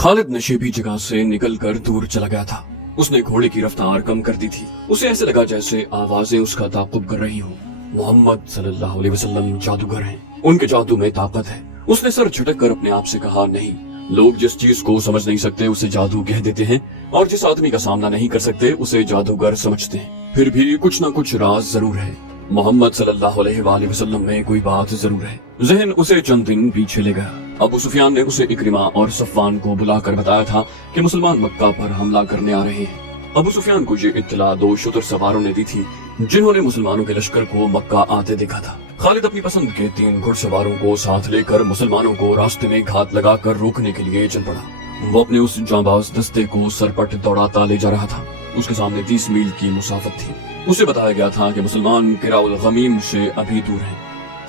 खालिद नशेबी जगह से निकलकर दूर चला गया था। उसने घोड़े की रफ्तार कम कर दी थी। उसे ऐसे लगा जैसे आवाजें उसका ताक़ुब कर रही हों। मोहम्मद सल्लल्लाहु अलैहि वसल्लम जादूगर हैं, उनके जादू में ताकत है। उसने सर झटक कर अपने आप से कहा, नहीं, लोग जिस चीज को समझ नहीं सकते उसे जादू कह देते हैं, और जिस आदमी का सामना नहीं कर सकते उसे जादूगर समझते हैं। फिर भी कुछ न कुछ राज जरूर है। मोहम्मद सल्लल्लाहु अलैहि वसल्लम में कोई बात जरूर है। जहन उसे चंद दिन पीछे ले गया। अबू सुफियान ने उसे इक्रिमा और सफ़वान को बुलाकर बताया था कि मुसलमान मक्का पर हमला करने आ रहे हैं। अबू सुफियान को ये इत्तला 2 शुतर सवारों ने दी थी, जिन्होंने मुसलमानों के लश्कर को मक्का आते देखा था। खालिद अपनी पसंद के 3 घुड़सवारों को साथ लेकर मुसलमानों को रास्ते में घात लगाकर रोकने के लिए चल पड़ा। वो अपने उस जांबाज दस्ते को सरपट दौड़ाता ले जा रहा था। उसके सामने 30 मील की मुसाफत थी। उसे बताया गया था कि मुसलमान किराउल गमीम से अभी दूर हैं।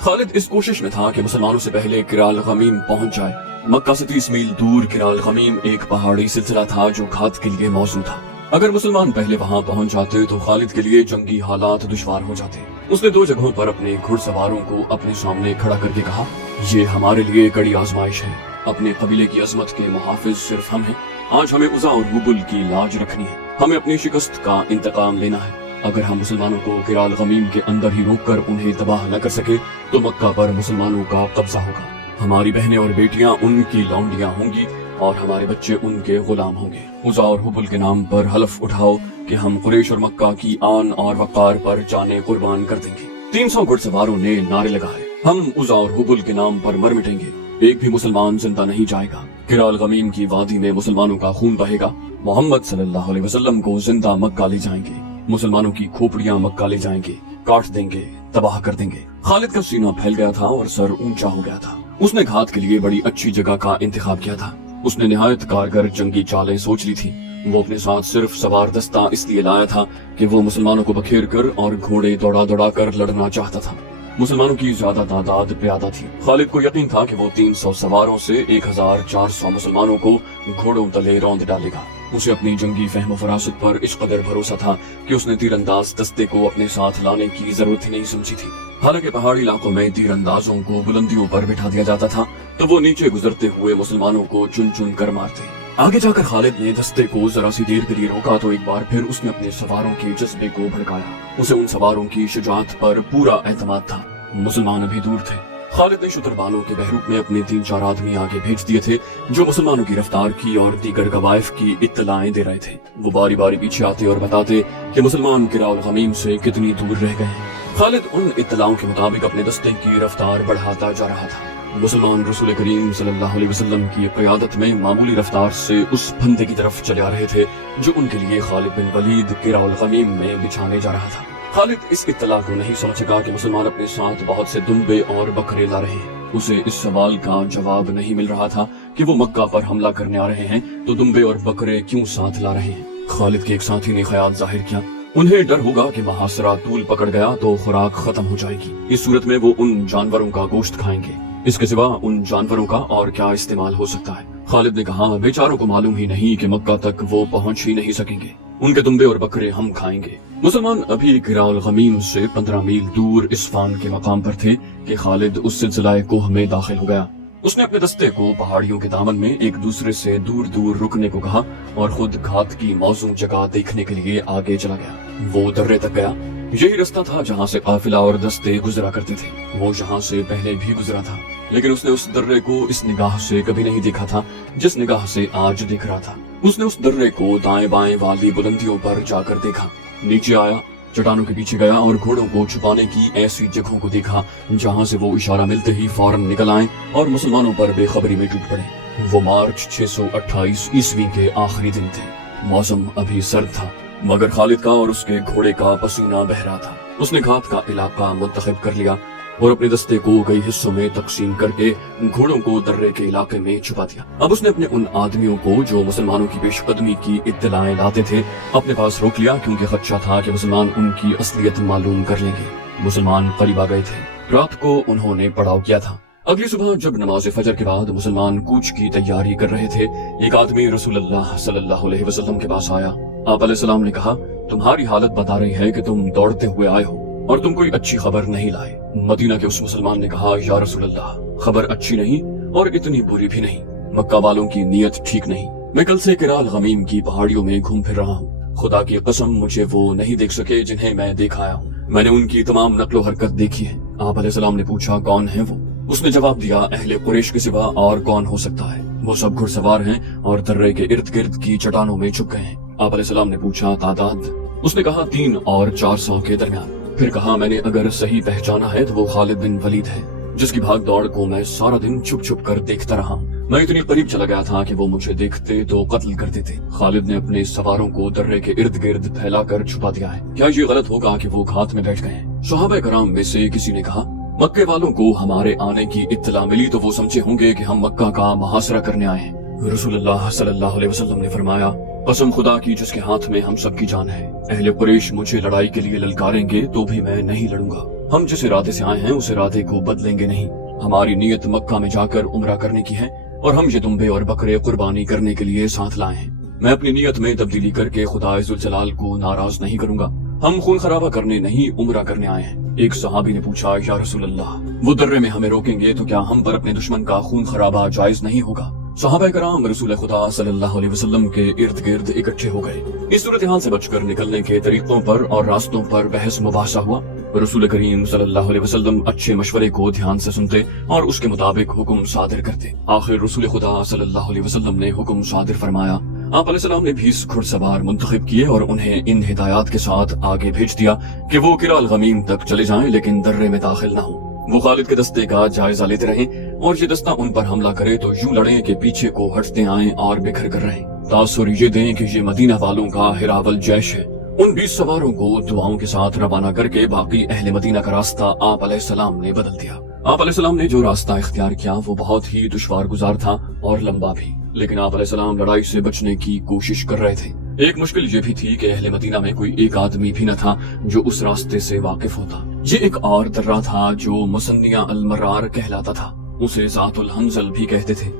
खालिद इस कोशिश में था कि मुसलमानों से पहले किराल गमीम पहुंच जाए। मक्का से 30 मील दूर किराल गमीम एक पहाड़ी सिलसिला था जो घात के लिए मौजूद था। अगर मुसलमान पहले वहां पहुंच जाते तो खालिद के लिए जंगी हालात दुश्वार हो जाते। उसने 2 जगहों पर अपने घुड़सवारों को अपने सामने खड़ा करके कहा, ये हमारे लिए कड़ी आजमाइश है। अपने कबीले की अजमत के मुहाफिज सिर्फ हम हैं। आज हमें उज़ा और हुबुल की लाज रखनी है। हमें अपनी शिकस्त का इंतकाम लेना है। अगर हम मुसलमानों को किराल गमीम के अंदर ही रोककर उन्हें तबाह न कर सके तो मक्का पर मुसलमानों का कब्जा होगा। हमारी बहनें और बेटियां उनकी लौंडियां होंगी और हमारे बच्चे उनके गुलाम होंगे। उज़ा और हुबुल के नाम पर हलफ उठाओ कि हम कुरैश और मक्का की आन और वक़ार पर जाने कुर्बान कर देंगे। 300 घुड़सवारों ने नारे लगाए, हम उज़ा और हुबुल के नाम पर मर मिटेंगे। एक भी मुसलमान जिंदा नहीं जाएगा। किराल गमीम की वादी में मुसलमानों का खून बहेगा। मोहम्मद सल्लल्लाहु अलैहि वसल्लम को जिंदा मक्का ले जाएंगे। मुसलमानों की खोपड़ियां मक्का ले जाएंगे, काट देंगे, तबाह कर देंगे। खालिद का सीना फैल गया था और सर ऊंचा हो गया था। उसने घात के लिए बड़ी अच्छी जगह का इंतखाब किया था। उसने निहायत कारगर जंगी चालें सोच ली थी। वो अपने साथ सिर्फ सवार दस्ता इसलिए लाया था कि वो मुसलमानों को बखेर कर और घोड़े दौड़ा दौड़ा कर लड़ना चाहता था। मुसलमानों की ज्यादा तादाद प्यादा थी। खालिद को यकीन था कि वो 300 सवारों से 1400 मुसलमानों को घोड़ों तले रौंद डालेगा। उसे अपनी जंगी फहम फरासत पर इस कदर भरोसा था कि उसने तीरंदाज दस्ते को अपने साथ लाने की जरूरत ही नहीं समझी थी। हालांकि पहाड़ी इलाकों में तीरंदाजों को बुलंदियों पर बिठा दिया जाता था तो वो नीचे गुजरते हुए मुसलमानों को चुन चुन कर मारते। आगे जाकर खालिद ने दस्ते को जरा सी देर के लिए रोका तो एक बार फिर उसने अपने सवारों के जज्बे को भड़काया। उसे उन सवारों की शुजाअत पर पूरा एतमाद था। मुसलमान अभी दूर थे। खालिद ने शुतरबालों के बहरूप में अपने 3-4 आदमी आगे भेज दिए थे जो मुसलमानों की रफ्तार की और दीगर गवाइफ की इत्तलाएं दे रहे थे। वो बारी बारी पीछे आते और बताते कि मुसलमान किराउल गमीम से कितनी दूर रह गए हैं। खालिद उन इत्तलाओं के मुताबिक अपने दस्ते की रफ्तार बढ़ाता जा रहा था। मुसलमान रसूल करीम सल्लल्लाहु अलैहि वसल्लम की क़यादत में मामूली रफ्तार से उस फंदे की तरफ चले आ रहे थे जो उनके लिए खालिद बिन वलीद किराउल गमीम में बिछाने जा रहा था। खालिद इस इत्तला को नहीं समझ सका कि मुसलमान अपने साथ बहुत से दुम्बे और बकरे ला रहे हैं। उसे इस सवाल का जवाब नहीं मिल रहा था कि वो मक्का पर हमला करने आ रहे हैं तो दुम्बे और बकरे क्यों साथ ला रहे हैं। खालिद के एक साथी ने ख्याल जाहिर किया, उन्हें डर होगा कि महासरा तूल पकड़ गया तो खुराक खत्म हो जाएगी। इस सूरत में वो उन जानवरों का गोश्त खाएंगे। इसके सिवा उन जानवरों का और क्या इस्तेमाल हो सकता है। खालिद ने कहा, बेचारों को मालूम ही नहीं कि मक्का तक वो पहुंच ही नहीं सकेंगे। उनके दुम्बे और बकरे हम खाएंगे। मुसलमान अभी किराउल गमीम से 15 मील दूर इस्फान के मकाम पर थे कि खालिद उस सिलसिलाए कोह में दाखिल हो गया। उसने अपने दस्ते को पहाड़ियों के दामन में एक दूसरे से दूर दूर रुकने को कहा और खुद घात की मौजूद जगह देखने के लिए आगे चला गया। वो दर्रे तक गया। यही रास्ता था जहाँ से काफिला और दस्ते गुजरा करते थे। वो यहाँ से पहले भी गुजरा था, लेकिन उसने उस दर्रे को इस निगाह से कभी नहीं देखा था जिस निगाह से आज देख रहा था। उसने उस दर्रे को दाएं बाएं वाली बुलंदियों पर जाकर देखा, नीचे आया, चट्टानों के पीछे गया और घोड़ों को छुपाने की ऐसी जगहों को देखा जहाँ से वो इशारा मिलते ही फौरन निकल आए और मुसलमानों पर बेखबरी में टूट पड़े। वो मार्च 628 ईस्वी के आखिरी दिन थे। मौसम अभी सर्द था मगर खालिद का और उसके घोड़े का पसीना बह रहा था। उसने घात का इलाका मुंतखब कर लिया और अपने दस्ते को कई हिस्सों में तकसीम करके घोड़ों को दर्रे के इलाके में छुपा दिया। अब उसने अपने उन आदमियों को जो मुसलमानों की पेशकदमी की इत्तलाएं लाते थे अपने पास रोक लिया क्योंकि खदशा था कि मुसलमान उनकी असलियत मालूम कर लेंगे। मुसलमान करीब आ गए थे। रात को उन्होंने पड़ाव किया था। अगली सुबह जब नमाज फजर के बाद मुसलमान कूच की तैयारी कर रहे थे, एक आदमी रसूलुल्लाह सल्लल्लाहु अलैहि वसल्लम के पास आया। आप अलैहिस्सलाम ने कहा, तुम्हारी हालत बता रही है कि तुम दौड़ते हुए आए हो और तुम कोई अच्छी खबर नहीं लाए। मदीना के उस मुसलमान ने कहा, या रसूलल्लाह, खबर अच्छी नहीं और इतनी बुरी भी नहीं। मक्का वालों की नीयत ठीक नहीं। मैं कल से किराल गमीम की पहाड़ियों में घूम फिर रहा हूँ। खुदा की कसम मुझे वो नहीं देख सके जिन्हें मैं देख आया हूँ। मैंने उनकी तमाम नक्लो हरकत देखी है। आप अलैहिस्सलाम ने पूछा, कौन है वो? उसने जवाब दिया, अहले कुरैश के सिवा और कौन हो सकता है। वो सब घुड़सवार हैं और दर्रे के इर्द गिर्द की चट्टानों में छुप गए हैं। आप अलैहिस्सलाम ने पूछा, तादाद? उसने कहा 3 और 400 के दरमियान। फिर कहा, मैंने अगर सही पहचाना है तो वो खालिद बिन वलीद है, जिसकी भाग दौड़ को मैं सारा दिन छुप छुप कर देखता रहा। मैं इतनी करीब चला गया था कि वो मुझे देखते तो कत्ल कर देते। खालिद ने अपने सवारों को दर्रे के इर्द गिर्द फैलाकर छुपा दिया है। क्या ये गलत होगा कि वो घात में बैठ गए हैं? सहाबा कराम में से किसी ने कहा, मक्के वालों को हमारे आने की इत्तला मिली तो वो समझे होंगे कि हम मक्का का मुहासरा करने आए हैं। रसूलुल्लाह सल्लल्लाहु अलैहि वसल्लम ने फरमाया, कसम खुदा की जिसके हाथ में हम सब की जान है, अहले कुरैश मुझे लड़ाई के लिए ललकारेंगे तो भी मैं नहीं लड़ूंगा। हम जिस इरादे से आए हैं उस इरादे को बदलेंगे नहीं। हमारी नीयत मक्का में जाकर उम्रा करने की है और हम ये दुम्बे और बकरे कुर्बानी करने के लिए साथ लाए हैं। मैं अपनी नीयत में तब्दीली करके खुदा इज़्ज़ुल जलाल को नाराज नहीं करूंगा। हम खून खराबा करने नहीं उम्रा करने आए हैं। एक सहाबी ने पूछा, या रसूल अल्लाह, वो दर्रे में हमें रोकेंगे तो क्या हम पर अपने दुश्मन का खून खराबा जायज नहीं होगा? सहाबा कराम रसूल खुदा सल्लल्लाहु अलैहि वसल्लम के इर्द गिर्द इकट्ठे हो गए। इस सूरत हाल से बचकर निकलने के तरीकों पर और रास्तों पर बहस मुबासा हुआ। रसूल करीम सल्लल्लाहु अलैहि वसल्लम अच्छे मशवरे को ध्यान से सुनते और उसके मुताबिक हुक्म सादिर करते। आखिर रसूल खुदा सल्लल्लाहु अलैहि वसल्लम ने हुक्म सादिर फरमाया। आप अलैहिस्सलाम ने 20 घुड़सवार मुंतखब किए और उन्हें इन हिदायत के साथ आगे भेज दिया कि वो किराल गमीम तक चले जाएं लेकिन दर्रे में दाखिल न हो। वो खालिद के दस्ते का जायजा लेते रहें और ये दस्ता उन पर हमला करे तो यूं लड़ें कि पीछे को हटते आएं और बिखर कर रहें। तासुर ये दें कि ये मदीना वालों का हिरावल जैश है। उन 20 सवारों को दुआओं के साथ रवाना करके बाकी अहले मदीना का रास्ता आप अलैहिस्सलाम ने बदल दिया। आप अलैहिस्सलाम ने जो रास्ता इख्तियार किया वो बहुत ही दुश्वार गुजार था और लंबा भी, लेकिन आप अलैहिस्सलाम लड़ाई से बचने की कोशिश कर रहे थे। एक मुश्किल ये भी थी कि अहले मदीना में कोई एक आदमी भी न था जो उस रास्ते से वाकिफ होता। ये एक और दर्रा था जो मुसन्निया अल मरार कहलाता था। उसे ज़ातुल हंजल भी कहते थे।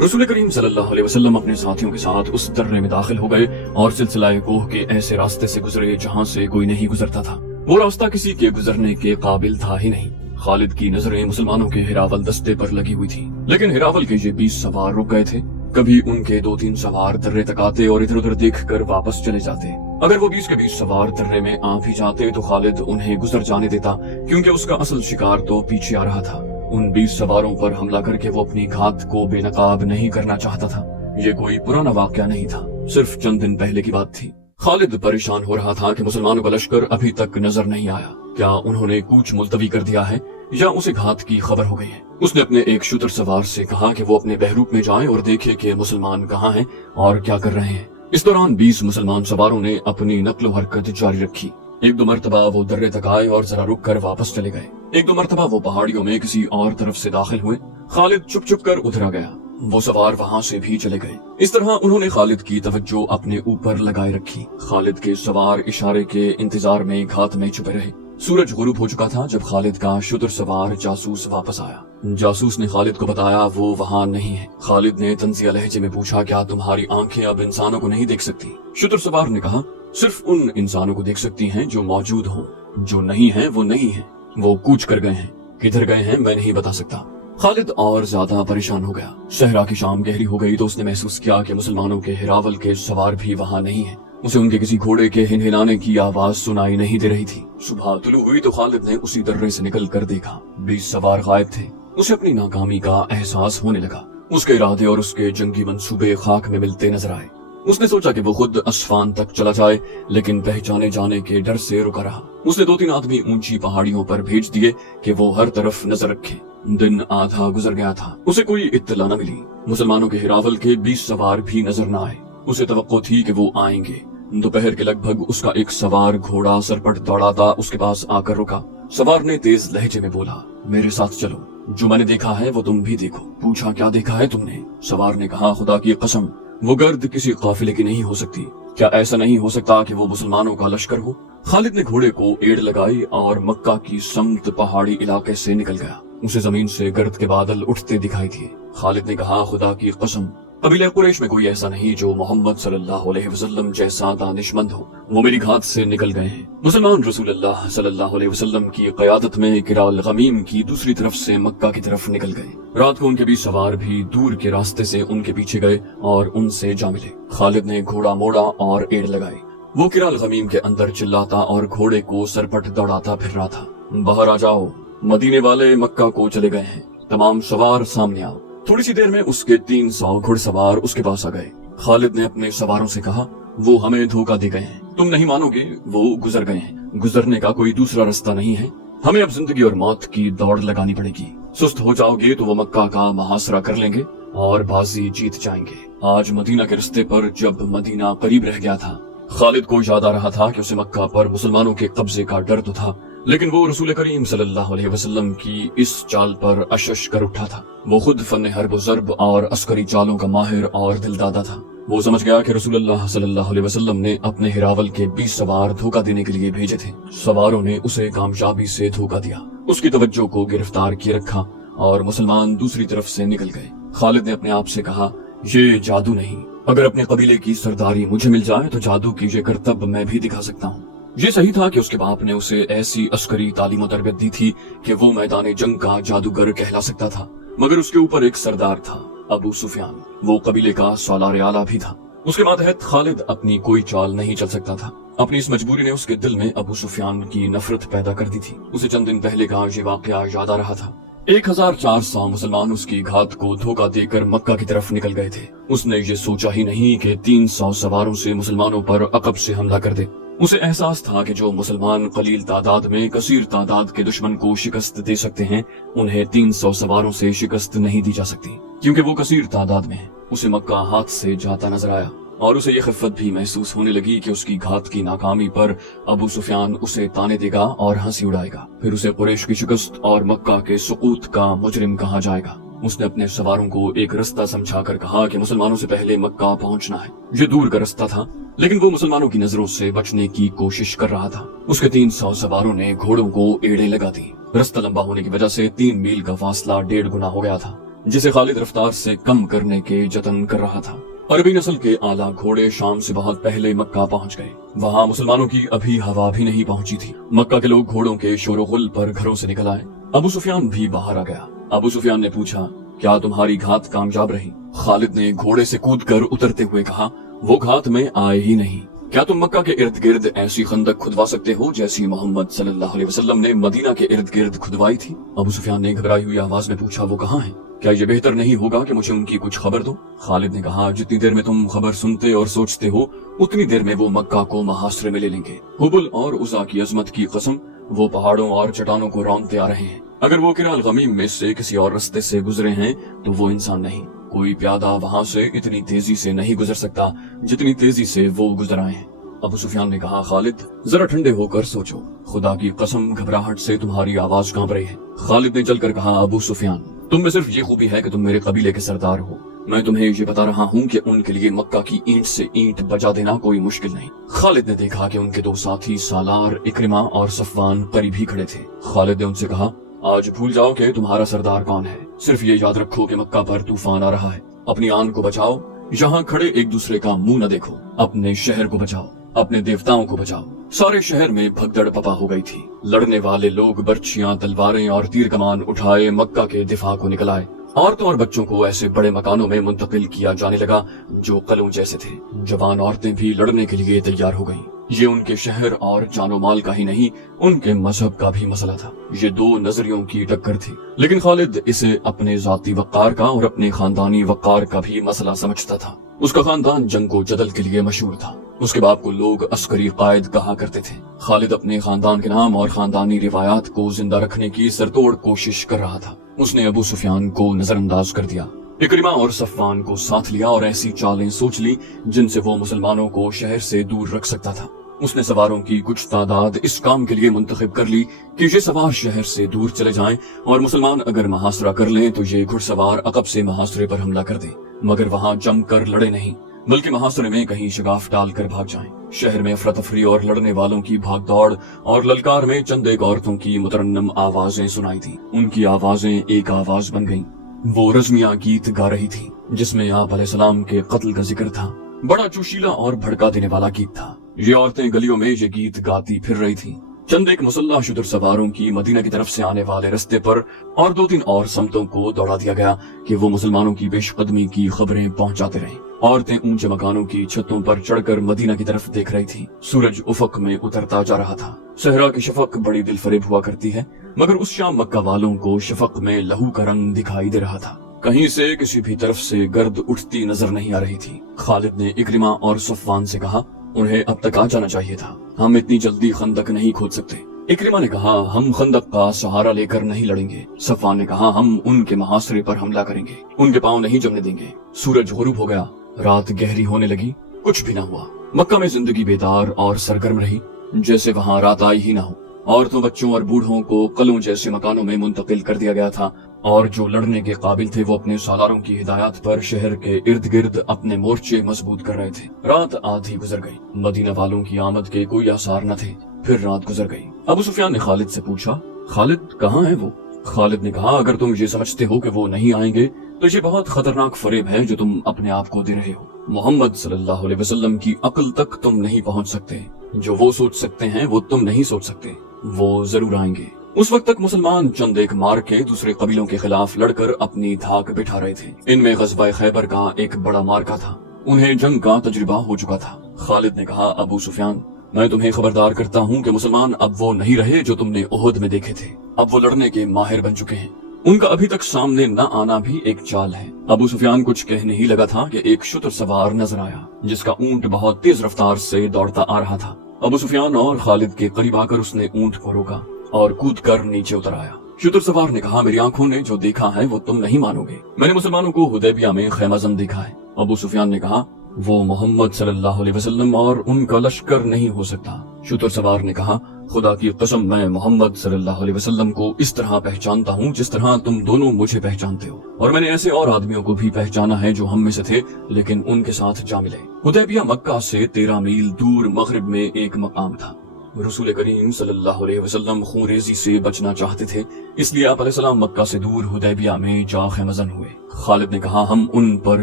रसूल करीम सल्लल्लाहु अलैहि वसल्लम अपने साथियों के साथ उस दर्रे में दाखिल हो गए और सिलसिला कोह के ऐसे रास्ते से गुजरे जहाँ से कोई नहीं गुजरता था। वो रास्ता किसी के गुजरने के काबिल था ही नहीं। खालिद की नजरें मुसलमानों के हिरावल दस्ते पर लगी हुई थी, लेकिन हिरावल के ये 20 सवार रुक गए थे। कभी उनके 2-3 सवार दर्रे तक आते और इधर उधर देखकर वापस चले जाते। अगर वो 20 के 20 सवार दर्रे में आ भी जाते तो खालिद उन्हें गुजर जाने देता, क्योंकि उसका असल शिकार तो पीछे आ रहा था। उन 20 सवारों पर हमला करके वो अपनी घात को बेनकाब नहीं करना चाहता था। ये कोई पुराना वाकया नहीं था, सिर्फ चंद दिन पहले की बात थी। खालिद परेशान हो रहा था कि मुसलमानों का लश्कर अभी तक नजर नहीं आया। क्या उन्होंने कूच मुलतवी कर दिया है या उसे घात की खबर हो गई है? उसने अपने एक शुतर सवार से कहा कि वो अपने बहरूप में जाए और देखे कि मुसलमान कहाँ हैं और क्या कर रहे हैं। इस दौरान 20 मुसलमान सवारों ने अपनी नक्लो हरकत जारी रखी। 1-2 मरतबा वो दर्रे तक आए और जरा रुक कर वापस चले गए। 1-2 मरतबा वो पहाड़ियों में किसी और तरफ से दाखिल हुए। खालिद चुप चुप कर उधर आ गया। वो सवार वहाँ से भी चले गए। इस तरह उन्होंने खालिद की तवज्जो अपने ऊपर लगाए रखी। खालिद के सवार इशारे के इंतजार में घात में छुपे रहे। सूरज गुरूब हो चुका था जब खालिद का शुतर सवार जासूस वापस आया। जासूस ने खालिद को बताया वो वहाँ नहीं है। खालिद ने तंजिया लहजे में पूछा, क्या तुम्हारी आंखें अब इंसानों को नहीं देख सकती? शुतर सवार ने कहा, सिर्फ उन इंसानों को देख सकती हैं जो मौजूद हों, जो नहीं है वो नहीं है। वो कूच कर गए हैं, किधर गए हैं मैं नहीं बता सकता। खालिद और ज्यादा परेशान हो गया। सहरा की शाम गहरी हो गई तो उसने महसूस किया कि मुसलमानों के हिरावल के सवार भी वहाँ नहीं है। उसे उनके किसी घोड़े के हिनहिनाने की आवाज सुनाई नहीं दे रही थी। सुबह तुलू हुई तो खालिद ने उसी दर्रे से निकल कर देखा। 20 सवार गायब थे। उसे अपनी नाकामी का एहसास होने लगा। उसके इरादे और उसके जंगी मंसूबे खाक में मिलते नजर आए। उसने सोचा कि वो खुद अस्फान तक चला जाए, लेकिन पहचाने जाने के डर से रुका रहा। उसने 2-3 आदमी ऊंची पहाड़ियों पर भेज दिए कि वो हर तरफ नजर रखे। दिन आधा गुजर गया था, उसे कोई इत्तला न मिली। मुसलमानों के हिरावल के 20 सवार भी नजर न आए। उसे तवक्को थी कि वो आएंगे। दोपहर के लगभग उसका एक सवार घोड़ा सरपट दौड़ाता उसके पास आकर रुका। सवार ने तेज लहजे में बोला, मेरे साथ चलो, जो मैंने देखा है वो तुम भी देखो। पूछा, क्या देखा है तुमने? सवार ने कहा, खुदा की कसम वो गर्द किसी काफिले की नहीं हो सकती। क्या ऐसा नहीं हो सकता कि वो मुसलमानों का लश्कर हो? खालिद ने घोड़े को एड़ लगाई और मक्का की समत पहाड़ी इलाके से निकल गया। उसे जमीन से गर्द के बादल उठते दिखाई दिए। खालिद ने कहा, खुदा की कसम कबीले कुरैश में कोई ऐसा नहीं जो मोहम्मद सल्लल्लाहु अलैहि वसल्लम जैसा दानिशमंद हो। वो मेरी घात से निकल गए हैं। मुसलमान रसूलुल्लाह सल्लल्लाहु अलैहि वसल्लम की क़यादत में किराल गमीम की दूसरी तरफ से मक्का की तरफ निकल गए। रात को उनके बीच सवार भी दूर के रास्ते से उनके पीछे गए और उनसे जा मिले। खालिद ने घोड़ा मोड़ा और एड़ लगाई। वो किराल गमीम के अंदर चिल्लाता और घोड़े को सरपट दौड़ाता फिर रहा था, बाहर आ जाओ, मदीने वाले मक्का को चले गए हैं, तमाम सवार सामने आओ। थोड़ी सी देर में उसके 300 घुड़सवार उसके पास आ गए। खालिद ने अपने सवारों से कहा, वो हमें धोखा दे गए हैं, तुम नहीं मानोगे, वो गुजर गए हैं। गुजरने का कोई दूसरा रास्ता नहीं है। हमें अब जिंदगी और मौत की दौड़ लगानी पड़ेगी। सुस्त हो जाओगे तो वो मक्का का मुहासरा कर लेंगे और बाजी जीत जाएंगे। आज मदीना के रास्ते पर जब मदीना करीब रह गया था, खालिद को याद आ रहा था कि उसे मक्का पर मुसलमानों के कब्जे का डर तो था, लेकिन वो रसूल करीम सल्लल्लाहु अलैहि वसल्लम की इस चाल पर अशश कर उठा था। वो खुद फन हर्ब ज़र्ब और अस्करी चालों का माहिर और दिलदादा था। वो समझ गया कि रसूलुल्लाह सल्लल्लाहु अलैहि वसल्लम ने अपने हिरावल के 20 सवार धोखा देने के लिए भेजे थे। सवारों ने उसे कामयाबी से धोखा दिया, उसकी तवज्जो को गिरफ्तार किए रखा और मुसलमान दूसरी तरफ से निकल गए। खालिद ने अपने आप से कहा, ये जादू नहीं, अगर अपने कबीले की सरदारी मुझे मिल जाए तो जादू की ये करतब मैं भी दिखा सकता हूँ। ये सही था कि उसके बाप ने उसे ऐसी अस्करी तालीम और तरबियत दी थी कि वो मैदान जंग का जादूगर कहला सकता था, मगर उसके ऊपर एक सरदार था, अबू सुफियान। वो कबीले का सालार आला भी था। उसके मातहत खालिद अपनी कोई चाल नहीं चल सकता था। अपनी इस मजबूरी ने उसके दिल में अबू सुफियान की नफरत पैदा कर दी थी। उसे चंद दिन पहले का ये वाकया याद आ रहा था। 1400 मुसलमान उसकी घात को धोखा देकर मक्का की तरफ निकल गए थे। उसने ये सोचा ही नहीं कि 300 सवारों से मुसलमानों पर अकब से हमला कर दे। उसे एहसास था कि जो मुसलमान कलील तादाद में कसीर तादाद के दुश्मन को शिकस्त दे सकते हैं, उन्हें 300 सवारों से शिकस्त नहीं दी जा सकती, क्योंकि वो कसीर तादाद में है। उसे मक्का हाथ से जाता नजर आया और उसे ये खिफ़त भी महसूस होने लगी कि उसकी घात की नाकामी पर अबू सुफियान उसे ताने देगा और हंसी उड़ाएगा। फिर उसे कुरैश की शिकस्त और मक्का के सुकूत का मुजरिम कहा जाएगा। उसने अपने सवारों को एक रास्ता समझाकर कहा कि मुसलमानों से पहले मक्का पहुंचना है। ये दूर का रास्ता था, लेकिन वो मुसलमानों की नजरों से बचने की कोशिश कर रहा था। उसके 300 सवारों ने घोड़ों को एड़े लगा दी। रास्ता लंबा होने की वजह से 3 मील का फासला 1.5 गुना हो गया था, जिसे खालिद रफ्तार से कम करने के जतन कर रहा था। अरबी नस्ल के आला घोड़े शाम से बहुत पहले मक्का पहुंच गए। वहाँ मुसलमानों की अभी हवा भी नहीं पहुंची थी। मक्का के लोग घोड़ों के शोरगुल पर घरों से निकल आए। अबू सुफियान भी बाहर आ गया। अबू सुफियान ने पूछा, क्या तुम्हारी घात कामयाब रही? खालिद ने घोड़े से कूदकर उतरते हुए कहा, वो घात में आए ही नहीं। क्या तुम मक्का के इर्द गिर्द ऐसी खंदक खुदवा सकते हो जैसी मोहम्मद सल्लल्लाहु अलैहि वसल्लम ने मदीना के इर्द गिर्द खुदवाई थी? अबू सुफियान ने घबराई हुई आवाज में पूछा, वो कहाँ है? क्या ये बेहतर नहीं होगा कि मुझे उनकी कुछ खबर दो? खालिद ने कहा, जितनी देर में तुम खबर सुनते और सोचते हो, उतनी देर में वो मक्का को मुहासरे में ले लेंगे। हुबल और उज़ा की अजमत की कसम, वो पहाड़ों और चट्टानों को रौंदते आ रहे हैं। अगर वो किराल गमीम में से किसी और रास्ते से गुजरे हैं तो वो इंसान नहीं। कोई प्यादा वहाँ से इतनी तेजी से नहीं गुजर सकता जितनी तेजी से वो गुजर आए हैं। अबू सुफियान ने कहा, खालिद जरा ठंडे होकर सोचो, खुदा की कसम घबराहट से तुम्हारी आवाज कांप रही है। खालिद ने जलकर कहा, अबू सुफियान, तुम में सिर्फ ये खूबी है कि तुम मेरे कबीले के सरदार हो। मैं तुम्हें ये बता रहा हूँ कि उनके लिए मक्का की ईंट से ईंट बजा देना कोई मुश्किल नहीं। खालिद ने देखा कि उनके 2 साथी सालार, इक्रिमा और सफवान करीब ही खड़े थे। खालिद ने उनसे कहा, आज भूल जाओ कि तुम्हारा सरदार कौन है। सिर्फ ये याद रखो कि मक्का पर तूफान आ रहा है। अपनी आन को बचाओ, यहाँ खड़े एक दूसरे का मुंह न देखो। अपने शहर को बचाओ, अपने देवताओं को बचाओ। सारे शहर में भगदड़ पपा हो गई थी। लड़ने वाले लोग बर्छियां, तलवारें और तीर कमान उठाए मक्का के दिफा को निकल आए। औरतों और बच्चों को ऐसे बड़े मकानों में मुंतकिल किया जाने लगा जो कलों जैसे थे। जवान औरतें भी लड़ने के लिए तैयार हो गईं। ये उनके शहर और जानो माल का ही नहीं, उनके मजहब का भी मसला था। ये 2 नजरियों की टक्कर थी, लेकिन खालिद इसे अपने जाती वक़ार का और अपने खानदानी वक़ार का भी मसला समझता था। उसका खानदान जंगो जदल के लिए मशहूर था। उसके बाप को लोग अस्करी कायद कहा करते थे। खालिद अपने खानदान के नाम और खानदानी रिवायात को जिंदा रखने की सरतोड़ कोशिश कर रहा था। उसने अबू सुफियान को नजरअंदाज कर दिया, इक्रिमा और सफवान को साथ लिया और ऐसी चालें सोच ली जिनसे वो मुसलमानों को शहर से दूर रख सकता था। उसने सवारों की कुछ तादाद इस काम के लिए मुंतखब कर ली कि ये सवार शहर से दूर चले जाएं और मुसलमान अगर मुहासरा कर लें तो ये घुड़सवार अकब से मुहासरे पर हमला कर दें, मगर वहाँ जम कर लड़े नहीं, बल्कि मुहासरे में कहीं शगाफ डाल कर भाग जाएं। शहर में अफरा तफरी और लड़ने वालों की भाग दौड़ और ललकार में चंद एक औरतों की मुतरन्नम आवाजें सुनाई थी। उनकी आवाजें एक आवाज बन गईं। वो रज़मिया गीत गा रही थी। जिस में आप अलैहिस्सलाम के कत्ल का जिक्र था। बड़ा जोशीला और भड़का देने वाला गीत था। ये औरतें गलियों में ये गीत गाती फिर रही थीं। चंद एक मुसल्लह शुतर सवारों की मदीना की तरफ से आने वाले रास्ते पर और 2-3 और समतों को दौड़ा दिया गया कि वो मुसलमानों की पेशकदमी की खबरें पहुंचाते रहें। औरतें ऊंचे मकानों की छतों पर चढ़कर मदीना की तरफ देख रही थी। सूरज उफक में उतरता जा रहा था। सहरा की शफक बड़ी दिलफरेब हुआ करती है, मगर उस शाम मक्का वालों को शफक में लहू का रंग दिखाई दे रहा था। कहीं से किसी भी तरफ से गर्द उठती नजर नहीं आ रही थी। खालिद ने इक्रिमा और सफवान से कहा, उन्हें अब तक आ जाना चाहिए था, हम इतनी जल्दी खंदक नहीं खोद सकते। इक्रिमा ने कहा, हम खंदक का सहारा लेकर नहीं लड़ेंगे। सफवान ने कहा, हम उनके महासरे पर हमला करेंगे, उनके पांव नहीं जमने देंगे। सूरज गुरूब हो गया, रात गहरी होने लगी, कुछ भी न हुआ। मक्का में जिंदगी बेदार और सरगर्म रही, जैसे वहाँ रात आई ही न हो। औरतों, बच्चों और बूढ़ों को कलों जैसे मकानों में मुंतकिल कर दिया गया था, और जो लड़ने के काबिल थे वो अपने सालारों की हिदायत पर शहर के इर्द गिर्द अपने मोर्चे मजबूत कर रहे थे। रात आधी गुजर गई, मदीना वालों की आमद के कोई आसार न थे। फिर रात गुजर गई। अबू सुफियान ने खालिद से पूछा, खालिद कहाँ है वो? खालिद ने कहा, अगर तुम ये समझते हो कि वो नहीं आएंगे तो ये बहुत खतरनाक फरेब है जो तुम अपने आप को दे रहे हो। मोहम्मद सल्लल्लाहु अलैहि वसल्लम की अक्ल तक तुम नहीं पहुंच सकते। जो वो सोच सकते हैं वो तुम नहीं सोच सकते। वो जरूर आएंगे। उस वक्त तक मुसलमान चंद एक मार के दूसरे कबीलों के खिलाफ लड़कर अपनी धाक बिठा रहे थे। इनमें ग़ज़वा खैबर का एक बड़ा मार्का था। उन्हें जंग का तजुर्बा हो चुका था। खालिद ने कहा, अबू सुफियान, मैं तुम्हें खबरदार करता हूँ कि मुसलमान अब वो नहीं रहे जो तुमने उहुद में देखे थे। अब वो लड़ने के माहिर बन चुके हैं। उनका अभी तक सामने न आना भी एक चाल है। अबू सुफियान कुछ कहने ही लगा था कि एक शुतर सवार नजर आया, जिसका ऊंट बहुत तेज रफ्तार से दौड़ता आ रहा था। अबू सुफियान और खालिद के करीब आकर उसने ऊंट को रोका और कूद कर नीचे उतर आया। शुतर सवार ने कहा, मेरी आंखों ने जो देखा है वो तुम नहीं मानोगे। मैंने मुसलमानों को हुदैबिया में खैमजम देखा है। अबू सुफियान ने कहा, वो मोहम्मद सल्लल्लाहु अलैहि वसल्लम और उनका लश्कर नहीं हो सकता। शुतर सवार ने कहा, खुदा की कसम, मैं मोहम्मद सल्लल्लाहु अलैहि वसल्लम को इस तरह पहचानता हूँ जिस तरह तुम दोनों मुझे पहचानते हो, और मैंने ऐसे और आदमियों को भी पहचाना है जो हम में से थे लेकिन उनके साथ जा मिले। हुदैबिया मक्का से 13 मील दूर मगरिब में एक मकाम था। रसूल करीम सल्लल्लाहु अलैहि वसल्लम खूनरेजी से बचना चाहते थे, इसलिए आप अलैहिस्सलाम मक्का से दूर हुदैबिया में जा खैमजन हुए। खालिद ने कहा, हम उन पर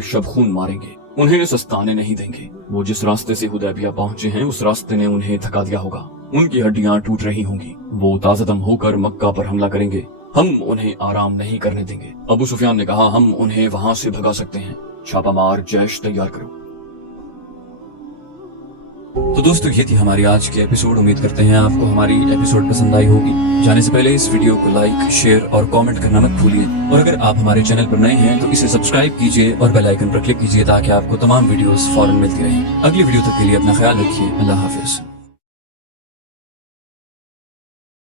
शबखून मारेंगे, उन्हें सस्ताने नहीं देंगे। वो जिस रास्ते से हुदैबिया पहुंचे हैं उस रास्ते ने उन्हें थका दिया होगा, उनकी हड्डियां टूट रही होंगी। वो ताज़ादम होकर मक्का पर हमला करेंगे, हम उन्हें आराम नहीं करने देंगे। अबू सुफियान ने कहा, हम उन्हें वहां से भगा सकते हैं, छापामार जैश तैयार करो। तो दोस्तों, ये थी हमारी आज की एपिसोड। उम्मीद करते हैं आपको हमारी एपिसोड पसंद आई होगी। जाने से पहले इस वीडियो को लाइक, शेयर और कमेंट करना मत भूलिए, और अगर आप हमारे चैनल पर नए हैं तो इसे सब्सक्राइब कीजिए और बेल आइकन पर क्लिक कीजिए ताकि आपको तमाम वीडियोस फौरन मिलती रहें। अगली वीडियो तक के लिए अपना ख्याल रखिए। अल्लाह हाफिज।